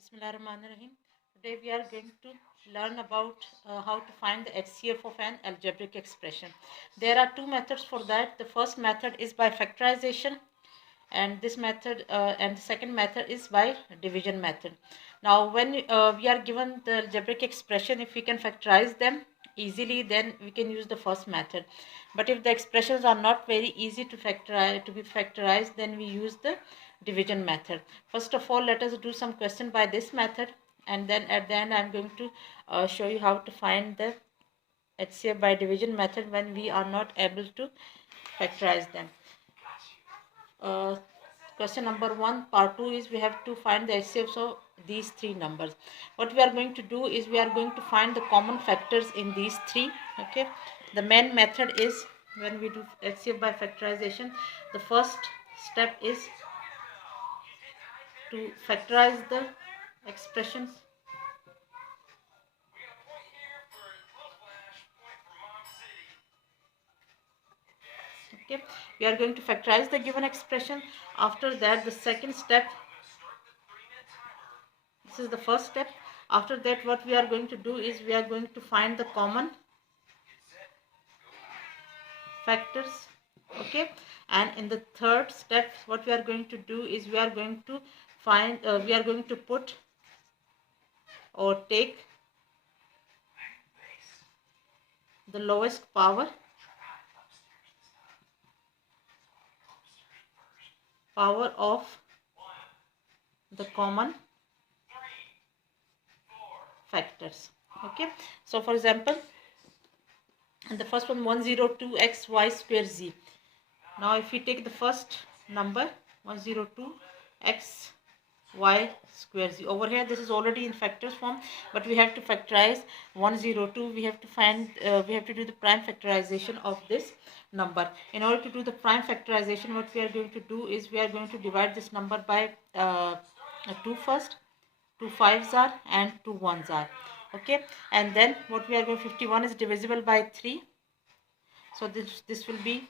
Bismillahirrahmanirrahim. Today we are going to learn about how to find the HCF of an algebraic expression. There are two methods for that. The first method is by factorization, and this method and the second method is by division method. Now when we are given the algebraic expression, if we can factorize them easily, then we can use the first method. But if the expressions are not very easy to be factorized, then we use the division method. First of all, let us do some question by this method, and then at the end I'm going to show you how to find the HCF by division method when we are not able to factorize them. Question number 1, part 2 is we have to find the HCFs of these three numbers. What we are going to do is we are going to find the common factors in these three. Okay, the main method is when we do HCF by factorization, the first step is to factorize the expressions. Okay, we are going to factorize the given expression. After that, the second step, this is the first step. After that, what we are going to do is we are going to find the common factors. Okay, and in the third step, what we are going to do is we are going to find we are going to put or take the lowest power of the common factors. Okay, so for example, the first one, 102xy square z. Now if we take the first number 102xy square z, over here this is already in factors form, but we have to factorize 102. We have to find we have to do the prime factorization of this number. In order to do the prime factorization, what we are going to do is we are going to divide this number by 2 first. 2 5s are and 2 1s are. Okay, and then what we are going, 51 is divisible by 3, so this will be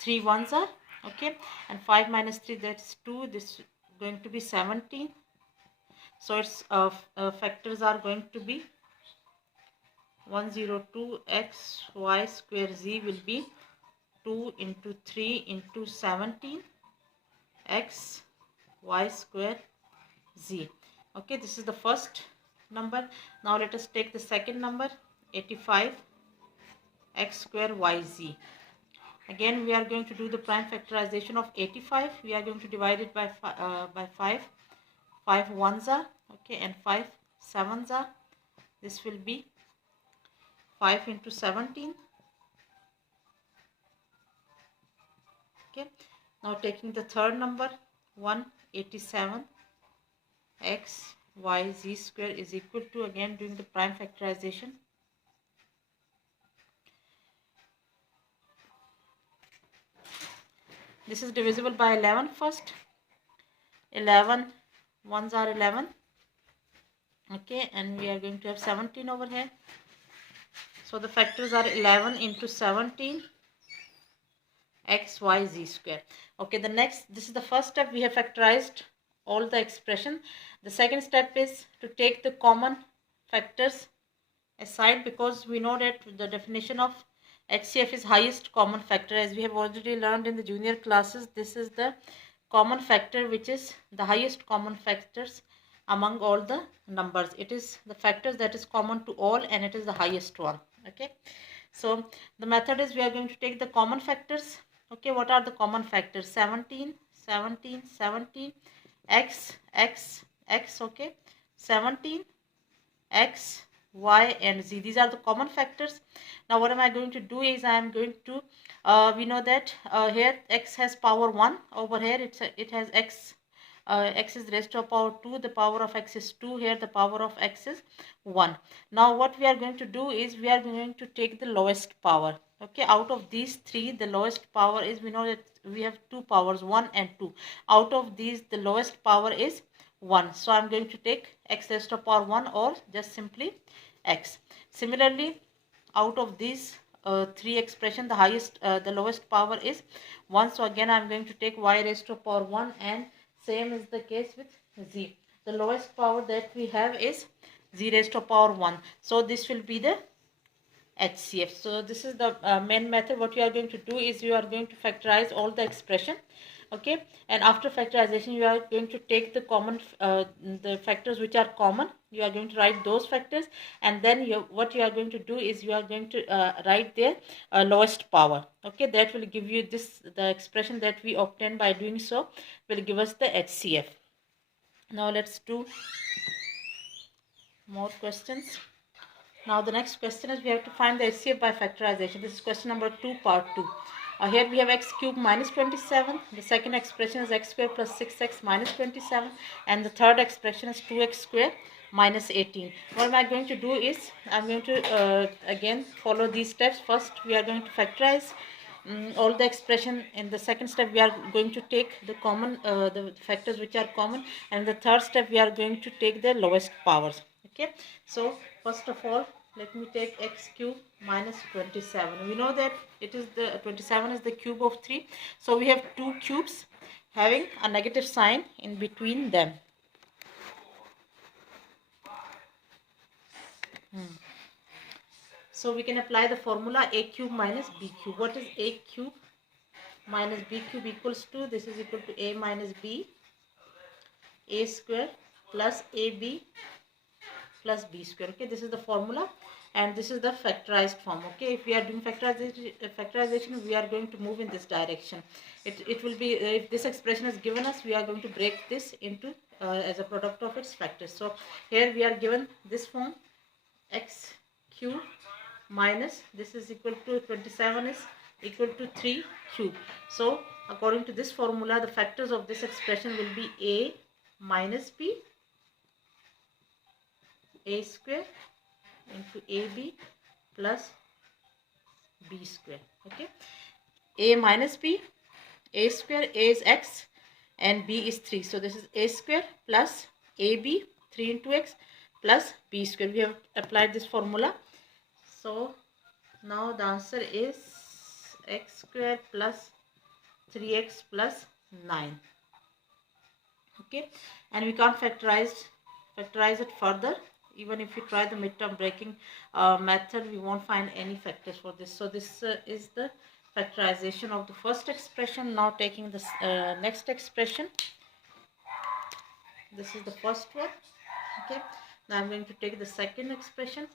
3 1s are. Okay, and 5 minus 3, that's 2. This is going to be 17. So its factors are going to be 102xy square z will be 2 into 3 into 17 x y square z. Okay, this is the first number. Now let us take the second number, 85 x square yz. Again we are going to do the prime factorization of 85. We are going to divide it by 5. 5 1s are, okay, and 5 7s are. This will be 5 into 17. Okay, now taking the third number, 187 x y z square is equal to, again doing the prime factorization, this is divisible by 11 first. 11 1s are 11. Okay, and we are going to have 17 over here. So the factors are 11 into 17 x y z square. Okay, the next, this is the first step. We have factorized all the expression. The second step is to take the common factors aside, because we know that the definition of HCF is highest common factor. As we have already learned in the junior classes, this is the common factor which is the highest common factors among all the numbers. It is the factors that is common to all, and it is the highest one. Okay, so the method is we are going to take the common factors. Okay, what are the common factors? 17 17 17 x x x. Okay, 17 x y and z, these are the common factors. Now what am I going to do is I am going to we know that here x has power 1, over here it has x x is raised to a power 2, the power of x is 2, here the power of x is 1. Now what we are going to do is we are going to take the lowest power. Okay, out of these three, the lowest power is, we know that we have two powers, 1 and 2. Out of these, the lowest power is 1. So I'm going to take x raised to power 1, or just simply x. Similarly, out of these three expression, the highest the lowest power is 1. So again I'm going to take y raised to power 1, and same is the case with z. the lowest power that we have is 0 raised to power 1. So this will be the HCF. So this is the main method. What you are going to do is you are going to factorize all the expression, okay, and after factorization you are going to take the common the factors which are common. You are going to write those factors, and then what you are going to do is you are going to write their lowest power, okay. That will give you this, the expression that we obtain by doing so will give us the HCF. Now let's do more questions. Now the next question is we have to find the HCF by factorization. This is question number 2, part 2. Here we have x cube minus 27. The second expression is x square plus 6x minus 27. And the third expression is 2x square minus 18. What am I going to do is, I'm going to again follow these steps. First we are going to factorize all the expression. In the second step we are going to take the common the factors which are common, and the third step we are going to take the lowest powers, okay. So first of all, let me take x cube minus 27. We know that it is the 27 is the cube of 3. So we have two cubes having a negative sign in between them. So we can apply the formula a cube minus b cube. What is a cube minus b cube equals to? This is equal to a minus b, a square plus ab plus b square, okay. This is the formula, and this is the factorized form, okay. If we are doing factorization, we are going to move in this direction. It will be, if this expression is given us, we are going to break this into as a product of its factors. So here we are given this form, x cube minus, this is equal to 27 is equal to 3 cube. So according to this formula, the factors of this expression will be a minus b, a square into ab plus b square, okay. A minus b, a square, a is x and b is 3. So this is a square plus ab, 3 into x plus b square. We have applied this formula. So now the answer is x square plus 3x plus 9, okay. And we can't factorize it further. Even if you try the midterm breaking method, we won't find any factors for this. So this is the factorization of the first expression. Now taking this next expression. This is the first one, okay. Now I'm going to take the second expression,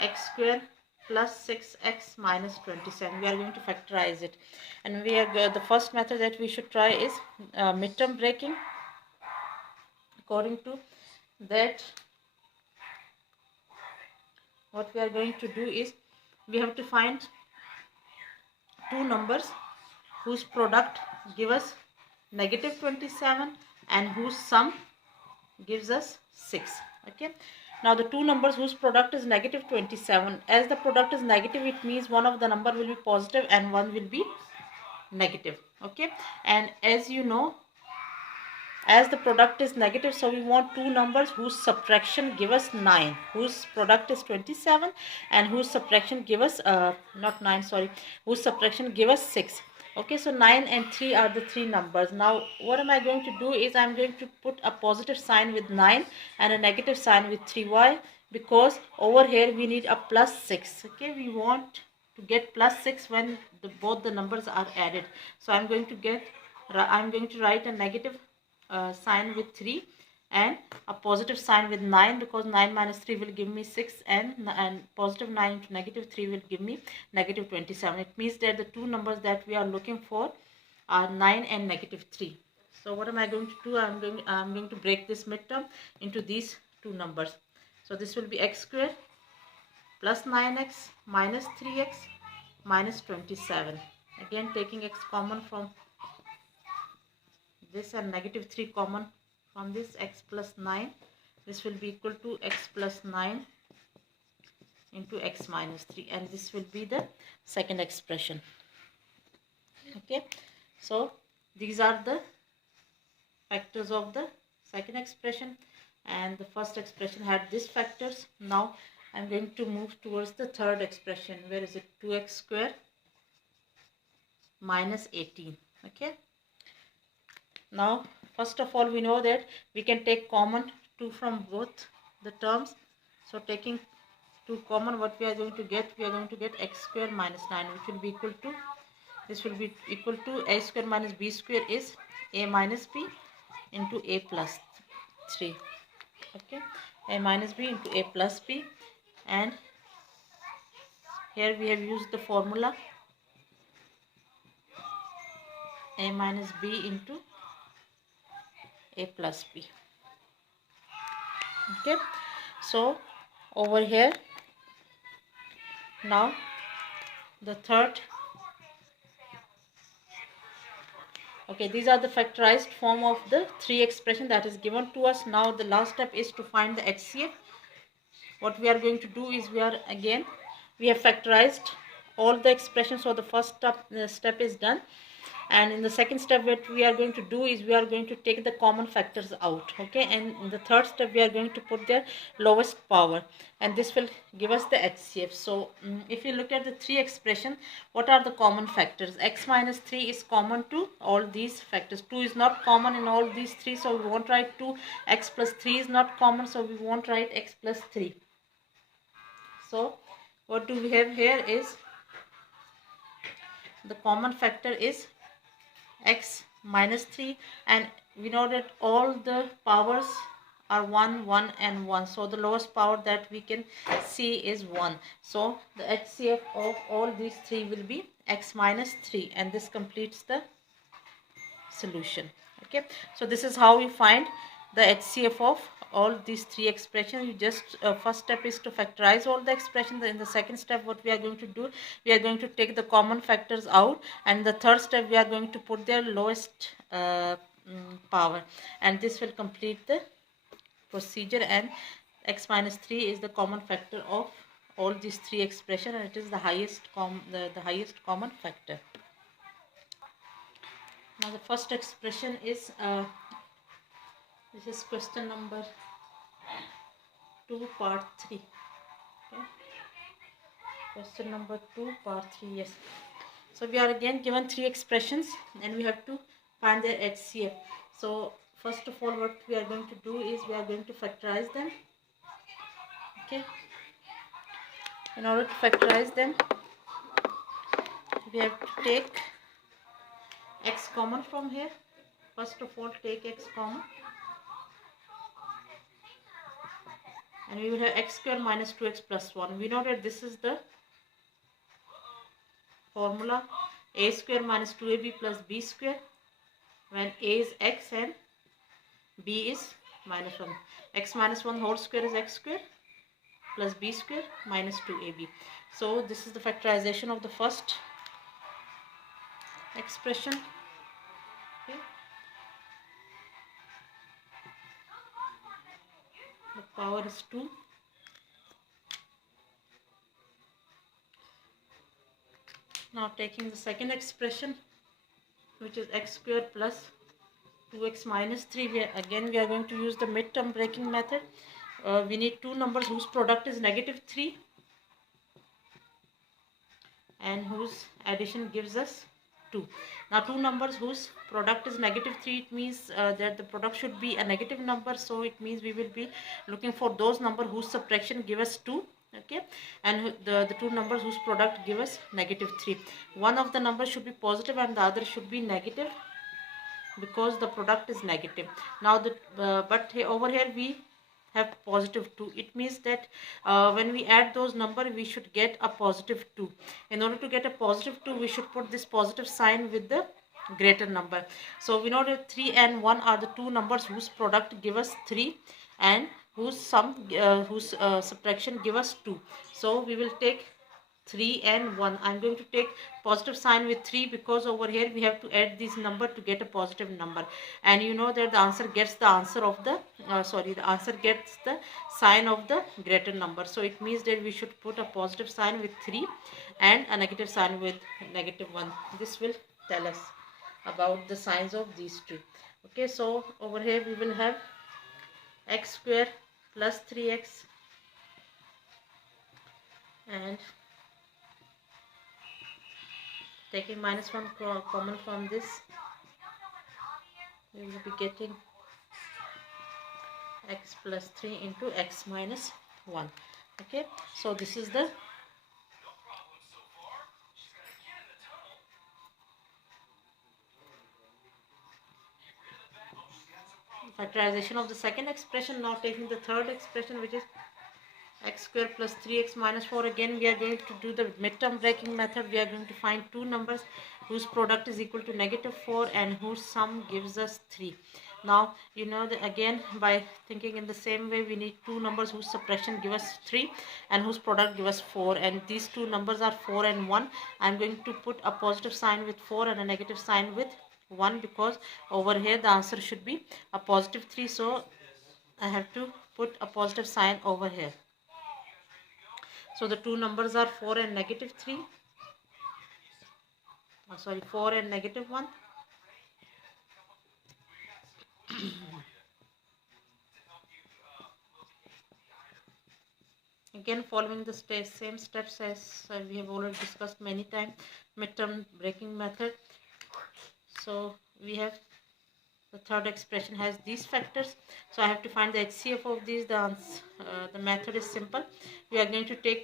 x square plus 6x minus 27. We are going to factorize it, and we are the first method that we should try is midterm breaking. According to that, what we are going to do is we have to find two numbers whose product give us negative 27 and whose sum gives us 6, okay. Now the two numbers whose product is negative 27, as the product is negative, it means one of the number will be positive and one will be negative, okay. And as you know, as the product is negative, so we want two numbers whose subtraction give us 9, whose product is 27 and whose subtraction give us not 9, sorry, whose subtraction give us 6, okay. So 9 and 3 are the three numbers. Now what am I going to do is I'm going to put a positive sign with 9 and a negative sign with 3. Why? Because over here we need a plus 6, okay. We want to get plus 6 when both the numbers are added. So I'm going to write a negative sign with 3 and a positive sign with 9, because 9 minus 3 will give me 6, and positive 9 into negative 3 will give me negative 27. It means that the two numbers that we are looking for are 9 and negative 3. So what am I going to do? I'm going to break this midterm into these two numbers. So this will be x square plus 9x minus 3x minus 27. Again taking x common from this and negative 3 common from this, x plus 9. This will be equal to x plus 9 into x minus 3, and this will be the second expression, okay. So these are the factors of the second expression, and the first expression had these factors. Now I'm going to move towards the third expression. Where is it? 2x square minus 18, okay. Now first of all, we know that we can take common 2 from both the terms. So taking 2 common, what we are going to get? We are going to get x square minus 9, which will be equal to, this will be equal to a square minus b square is a minus b into a plus 3. Okay, a minus b into a plus b, and here we have used the formula a minus b into a plus b. Okay, so over here now the third, okay, these are the factorized form of the three expression that is given to us. Now the last step is to find the HCF. What we are going to do is we have factorized all the expressions, so the first step is done. And in the second step, what we are going to do is we are going to take the common factors out. Okay, and in the third step we are going to put their lowest power, and this will give us the HCF. So if you look at the three expressions, what are the common factors? X minus 3 is common to all these factors. 2 is not common in all these three, so we won't write 2. X plus 3 is not common, so we won't write x plus 3. So what do we have here is the common factor is x minus 3, and we know that all the powers are 1, 1 and 1, so the lowest power that we can see is 1. So the HCF of all these three will be x minus 3, and this completes the solution. Okay, so this is how we find the HCF of all these three expressions. You just first step is to factorize all the expressions. In the second step, what we are going to do, we are going to take the common factors out, and the third step we are going to put their lowest power, and this will complete the procedure. And x minus 3 is the common factor of all these three expressions, and it is the highest common factor. Now the first expression is this is question number 2 part 3. Okay, question number 2 part 3. Yes, so we are again given three expressions and we have to find their HCF. So first of all, what we are going to do is we are going to factorize them. Okay, in order to factorize them, we have to take x common from here. First of all, take x common, and we will have x square minus 2x plus 1. We know that this is the formula a square minus 2ab plus b square, when a is x and b is minus 1. X minus 1 whole square is x square plus b square minus 2ab. So this is the factorization of the first expression. Okay, the power is 2. Now taking the second expression, which is x square plus 2x minus 3, we are going to use the midterm breaking method. We need two numbers whose product is negative 3 and whose addition gives us 2. Now two numbers whose product is negative 3, it means that the product should be a negative number, so it means we will be looking for those numbers whose subtraction give us 2. Okay, and the two numbers whose product give us negative 3. One of the numbers should be positive and the other should be negative, because the product is negative. Now but over here we have positive 2. It means that when we add those numbers, we should get a positive 2. In order to get a positive 2, we should put this positive sign with the greater number. So we know that 3 and 1 are the two numbers whose product give us 3 and whose subtraction give us 2. So we will take 3 and 1. I'm going to take positive sign with 3 because over here we have to add this number to get a positive number, and you know that the answer gets the answer of the the answer gets the sign of the greater number. So it means that we should put a positive sign with 3 and a negative sign with negative 1. This will tell us about the signs of these two. Okay, so over here we will have x square plus 3x, and taking minus 1 common from this, we will be getting x plus 3 into x minus 1. Okay, so this is the factorization of the second expression. Now taking the third expression, which is x square plus 3x minus 4. Again we are going to do the midterm breaking method. We are going to find two numbers whose product is equal to -4 and whose sum gives us 3. Now you know that again by thinking in the same way, we need two numbers whose subtraction give us 3 and whose product give us 4, and these two numbers are 4 and 1. I'm going to put a positive sign with 4 and a negative sign with 1 because over here the answer should be a positive 3, so I have to put a positive sign over here. So the two numbers are 4 and -3. 4 and -1. Again following the same steps as we have already discussed many times, midterm breaking method. So we have the third expression has these factors. So I have to find the HCF of these. The method is simple. We are going to take,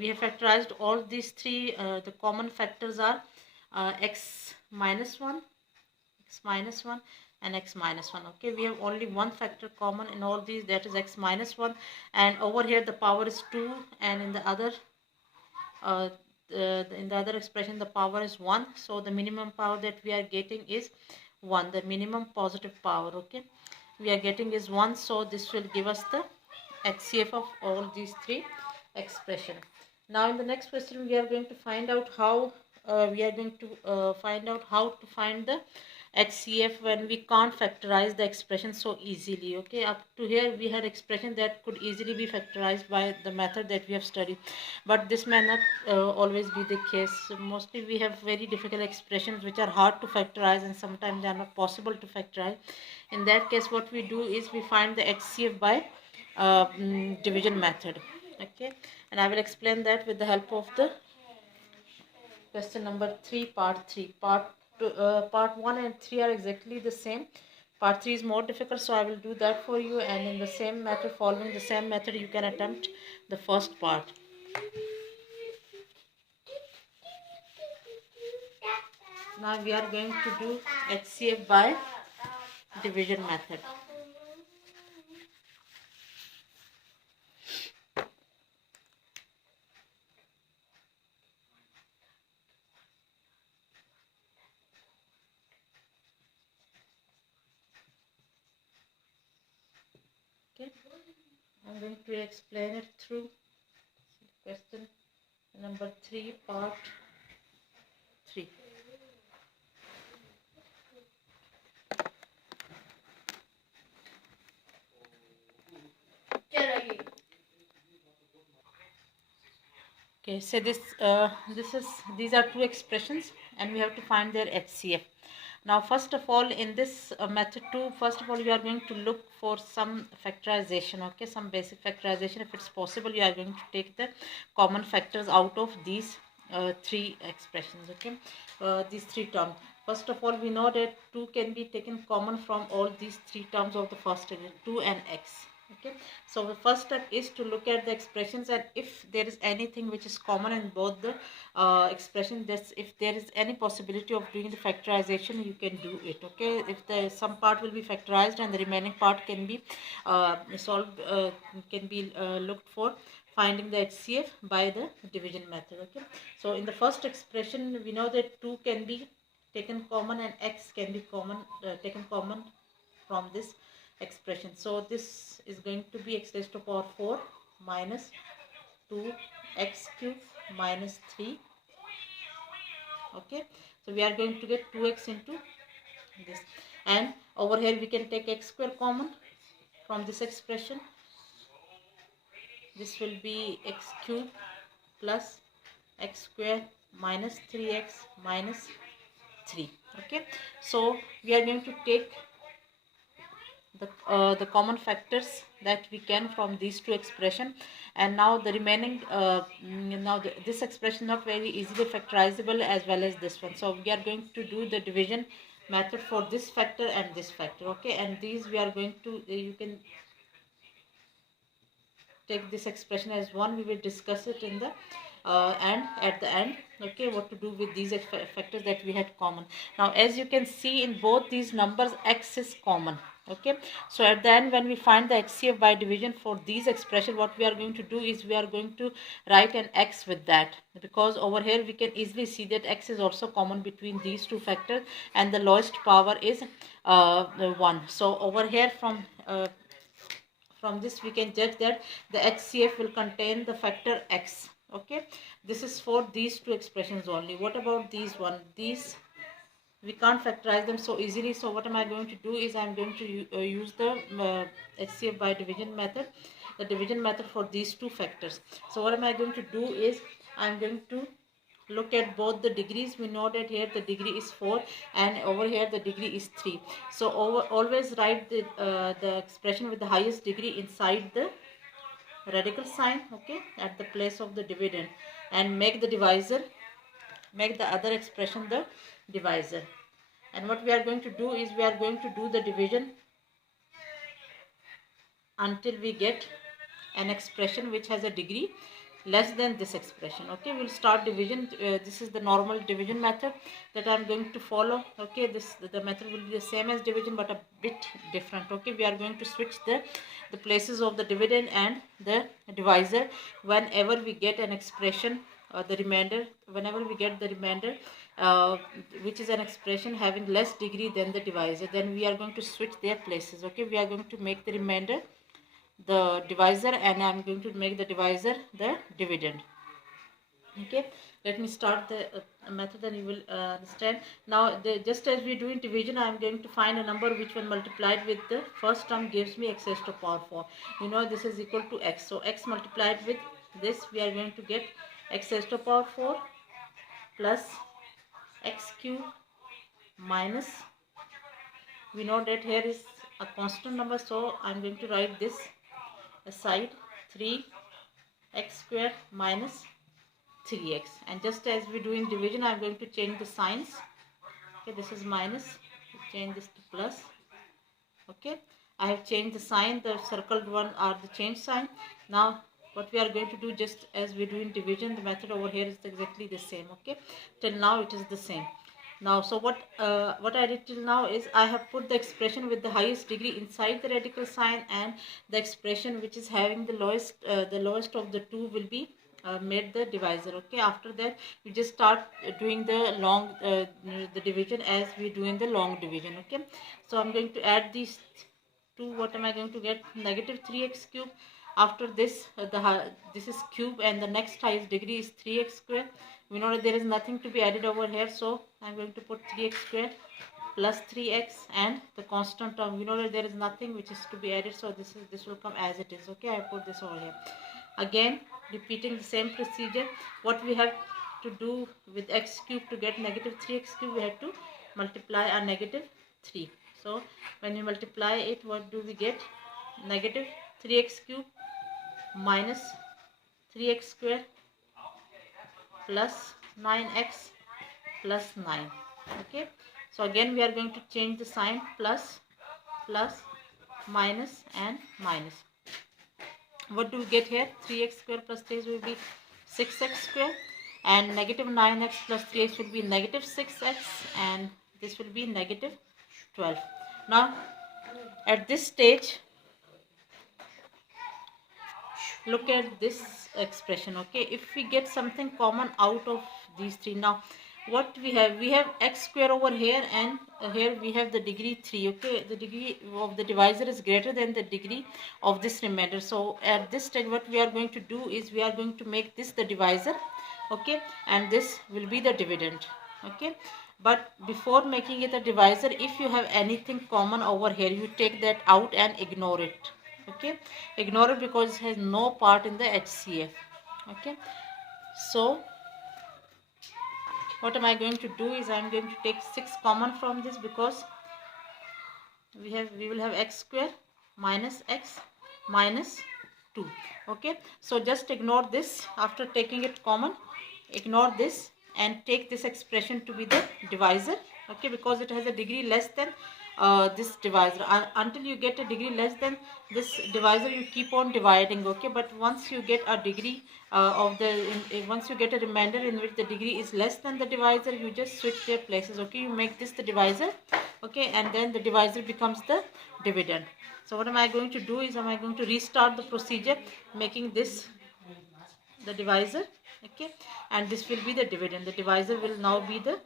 we have factorized all these three. The common factors are x minus 1, x minus 1 and x minus 1. Okay, we have only one factor common in all these, that is x minus 1, and over here the power is 2, and in the other in the other expression the power is 1. So the minimum power that we are getting is 1, the minimum positive power, okay, we are getting is 1. So this will give us the HCF of all these three expressions. Now in the next question we are going to find out how find the HCF when we can't factorize the expression so easily. Okay, up to here we had expression that could easily be factorized by the method that we have studied, but this may not always be the case. Mostly we have very difficult expressions which are hard to factorize and sometimes they are not possible to factorize. In that case what we do is we find the HCF by division method. Okay, and I will explain that with the help of the question number 3, part 3. Part 1 and 3 are exactly the same. Part 3 is more difficult, so I will do that for you, and in the same method, following the same method, you can attempt the first part. Now we are going to do HCF by division method. Okay, I'm going to explain it through question number 3, part 3. Okay, so these are two expressions and we have to find their HCF. Now first of all, in this method 2, first of all you are going to look for some factorization. Okay, some basic factorization. If it's possible, you are going to take the common factors out of these three expressions. Okay, these three terms. First of all, we know that 2 can be taken common from all these three terms of the first order, 2 and x. Okay, so the first step is to look at the expressions, and if there is anything which is common in both the expression, that's if there is any possibility of doing the factorization, you can do it. Okay, if there some part will be factorized and the remaining part can be solved, can be looked for finding the HCF by the division method. Okay, so in the first expression we know that 2 can be taken common and x can be taken common from this expression. So this is going to be x raised to power 4 minus 2x cube minus 3. Okay, so we are going to get 2x into this, and over here we can take x square common from this expression. This will be x cube plus x square minus 3x minus 3. Okay, so we are going to take the common factors that we can from these two expression, and now the remaining this expression not very easily factorizable as well as this one, so we are going to do the division method for this factor and this factor. Okay, and these we are going to you can take this expression as 1. We will discuss it in the at the end, okay, what to do with these factors that we had common. Now as you can see in both these numbers, x is common, okay. So at the end, when we find the HCF by division for these expression, what we are going to do is we are going to write an x with that, because over here we can easily see that x is also common between these two factors, and the lowest power is 1. So over here from this we can judge that the HCF will contain the factor x, okay. This is for these two expressions only. What about these one? These we can't factorize them so easily, so what am I going to do is I'm going to use the HCF by division method, the division method for these two factors. So what am I going to do is I'm going to look at both the degrees. We know that here the degree is 4 and over here the degree is 3. So always write the expression with the highest degree inside the radical sign, okay, at the place of the dividend, and make the divisor, make the other expression the divisor. And what we are going to do is we are going to do the division until we get an expression which has a degree less than this expression, okay. We'll start division. This is the normal division method that I'm going to follow, okay. The method will be the same as division but a bit different, okay. We are going to switch the places of the dividend and the divisor whenever we get an expression, the remainder, whenever we get the remainder which is an expression having less degree than the divisor, then we are going to switch their places, okay. We are going to make the remainder the divisor and I'm going to make the divisor the dividend, okay. Let me start the method and you will understand. Now just as we do in division, I am going to find a number which when multiplied with the first term gives me x raised to power 4. You know this is equal to x, so x multiplied with this we are going to get x raised to power 4 plus x cube minus, we know that here is a constant number, so I am going to write this aside, 3x square minus 3x. And just as we do in division, I am going to change the signs, okay. This is minus, change this to plus, okay. I have changed the sign, the circled one are the change sign. Now what we are going to do, just as we do in division, the method over here is exactly the same, okay. Till now it is the same. Now so what I did till now is I have put the expression with the highest degree inside the radical sign, and the expression which is having the lowest of the two will be made the divisor, okay. After that you just start doing the long the division as we do in the long division, okay. So I'm going to add these two. What am I going to get? Negative 3x cube. After this this is cube and the next highest degree is 3x square. We know that there is nothing to be added over here, so I'm going to put 3x square plus 3x and the constant term. We know that there is nothing which is to be added, so this will come as it is, okay. I put this over here. Again repeating the same procedure. What we have to do with x cube to get negative 3x cube, we have to multiply a negative 3. So when we multiply it, what do we get? Negative 3x cube minus 3x square plus 9x plus 9, okay. So again we are going to change the sign, plus, plus, minus and minus. What do we get here? 3x square plus 3x will be 6x square, and negative 9x plus 3x will be negative 6x, and this will be negative 12. Now at this stage look at this expression, okay. If we get something common out of these three, now what we have x square over here, and here we have the degree 3, okay. The degree of the divisor is greater than the degree of this remainder. So at this stage what we are going to do is we are going to make this the divisor, okay, and this will be the dividend, okay. But before making it a divisor, if you have anything common over here, you take that out and ignore it, okay. Ignore it because it has no part in the HCF, okay. So what am I going to do is I am going to take 6 common from this, because we will have x square minus x minus 2, okay. So just ignore this. After taking it common, ignore this and take this expression to be the divisor, okay, because it has a degree less than this divisor. Until you get a degree less than this divisor, you keep on dividing, okay? But once you get a degree once you get a remainder in which the degree is less than the divisor, you just switch their places, okay? You make this the divisor, okay, and then the divisor becomes the dividend. So what am I going to do is, am I going to restart the procedure, making this the divisor, okay, and this will be the dividend. The divisor will now be the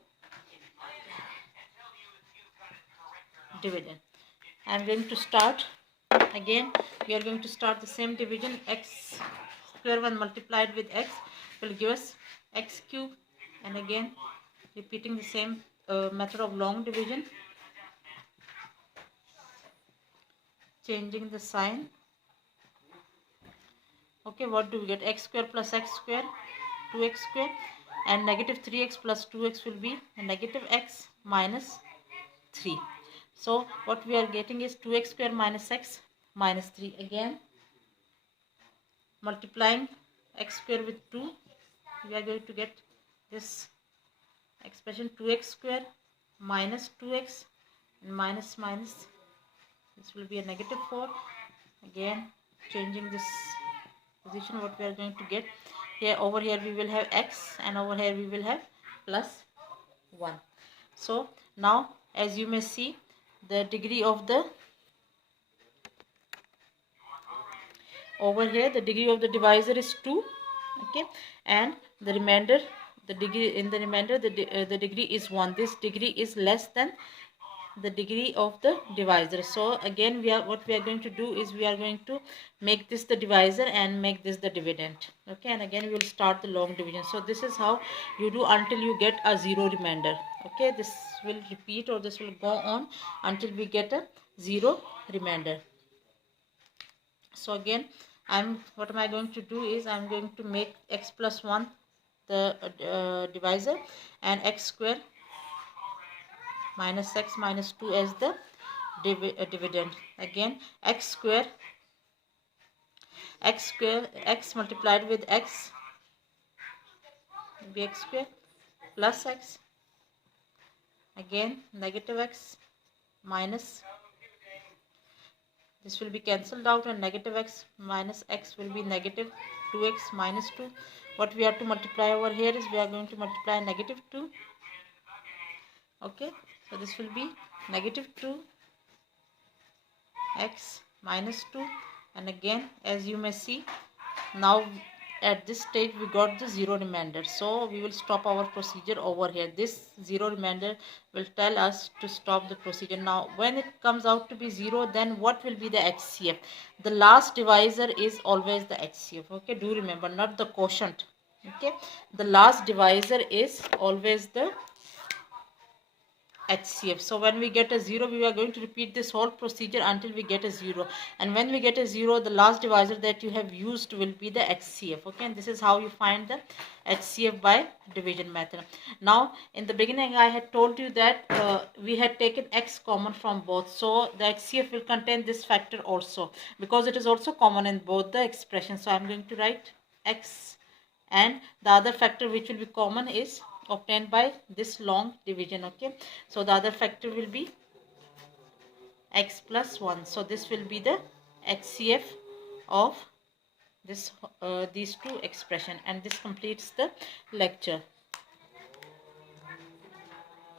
dividend. I am going to start again. We are going to start the same division. X square 1 multiplied with x will give us x cube, and again repeating the same method of long division, changing the sign. Okay, what do we get? X square plus x square, 2x square, and negative 3x plus 2x will be negative x minus 3. So what we are getting is 2x square minus x minus 3. Again multiplying x square with 2, we are going to get this expression 2x square minus 2x and minus minus, this will be a negative 4. Again changing this position, what we are going to get here, over here we will have x and over here we will have plus 1. So now as you may see, the degree of the over here, the degree of the divisor is 2, okay, and the remainder, the degree in the remainder, the degree is 1. This degree is less than the degree of the divisor. So again what we are going to do is, we are going to make this the divisor and make this the dividend, okay, and again we will start the long division. So this is how you do until you get a 0 remainder, okay. This will repeat, or this will go on until we get a 0 remainder. So again what am I going to do is, I am going to make x plus 1 the divisor and x square minus x minus 2 as the dividend. Again x multiplied with x will be x square plus x, again negative x minus, this will be cancelled out, and negative x minus x will be negative 2x minus 2. What we have to multiply over here is, we are going to multiply negative 2, okay. So this will be negative 2x minus 2, and again as you may see, now at this stage we got the 0 remainder. So we will stop our procedure over here. This 0 remainder will tell us to stop the procedure. Now when it comes out to be 0, then what will be the HCF? The last divisor is always the HCF, okay. Do remember, not the quotient, okay. The last divisor is always the HCF. So when we get a 0, we are going to repeat this whole procedure until we get a 0, and when we get a 0, the last divisor that you have used will be the HCF, okay. And this is how you find the HCF by division method. Now in the beginning I had told you that we had taken x common from both, so the HCF will contain this factor also, because it is also common in both the expressions. So I am going to write x, and the other factor which will be common is obtained by this long division, okay. So the other factor will be x plus 1. So this will be the HCF of this these two expression, and this completes the lecture.